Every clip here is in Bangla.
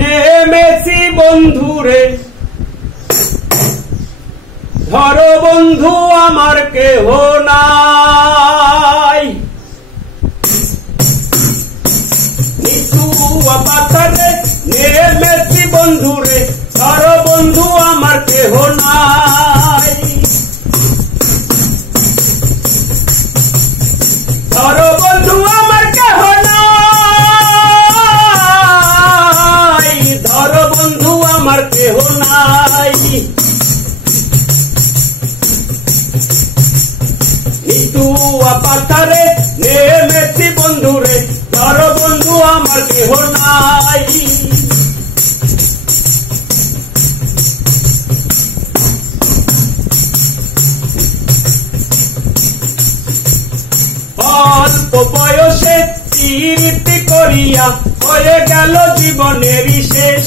নেমেছি বন্ধুরে, ধরো বন্ধু আমার কেহ নাই। নিচু পাথরে নেমেছি বন্ধুরে, ধরো বন্ধু আমার কেহ নাই। ধরো বন্ধু আমার কেহ নাই, ধরো বন্ধু আমার কেহ নাই। নিচু পাথরে নেমেছি বন্ধুরে, ধরো বন্ধু আমার কেহ নাই। অল্প বয়সে প্রীতি করিয়া হয়ে গেল জীবনেরই শেষ।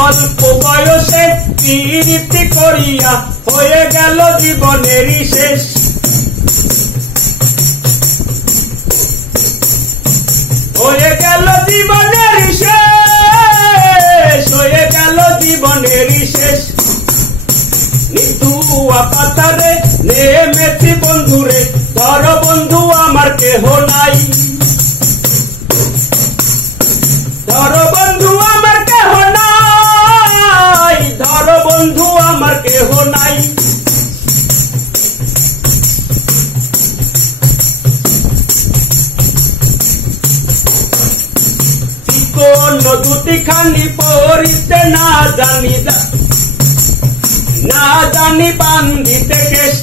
অল্প বয়সে প্রীতি করিয়া হয়ে গেল জীবনেরই শেষ। হয়ে গেল জীবনেরই শেষ, হয়ে গেল জীবনেরই শেষ। নিচু পাথরে নেমেছি বন্ধুরে, ধরো বন্ধু আমার কেহ নাই। ধরো বন্ধু আমার কেহ নাই, ধরো বন্ধু আমার কেহ নাই। চিকন দুটি খানি পরিতে না জানি, না জানি বান্ধিতে কেশ।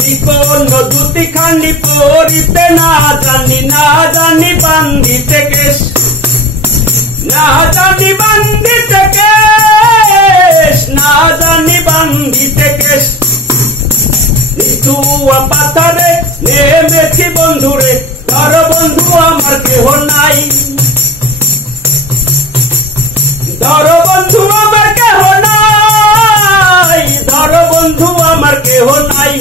চিকন দুটি খানি পরিতে না জানি, না জানি বান্ধিতে কেশ। না জানি বান্ধিতে কেশ, না জানি বান্ধিতে কেশ। নিচু পাথরে নেমেছি বন্ধুরে, ধরো বন্ধু আমার কেহ নাই। ধরো বন্ধু আমার কেহ নাই, ধরো বন্ধু আমার কেহ নাই।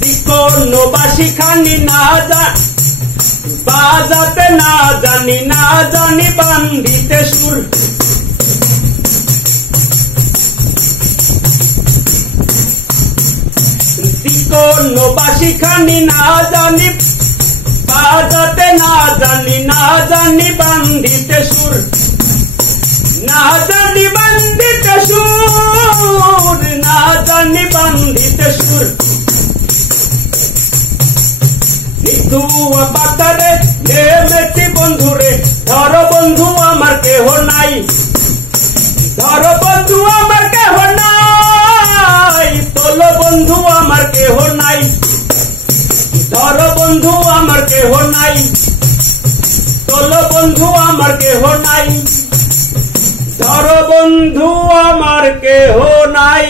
চিকন বাঁশি খানি না বাজাতে না জানি, না জানি বান্ধিতে সুর। চিকন বাঁশি খানি না জানি বাজাতে না জানি, না জানি বান্ধিতে সুর। না জানি বান্ধিতে সুর, না জানি বান্ধিতে সুর। নিচু পাথরে নেমেছি বন্ধুরে, ধরো বন্ধু আমার কেহ নাই। ধরো বন্ধু আমার কেহ নাই, তোলো বন্ধু আমার কেহ নাই। ধরো বন্ধু আমার কেহ নাই, তোলো বন্ধু আমার কেহ নাই। ধরো বন্ধু আমার কেহ নাই।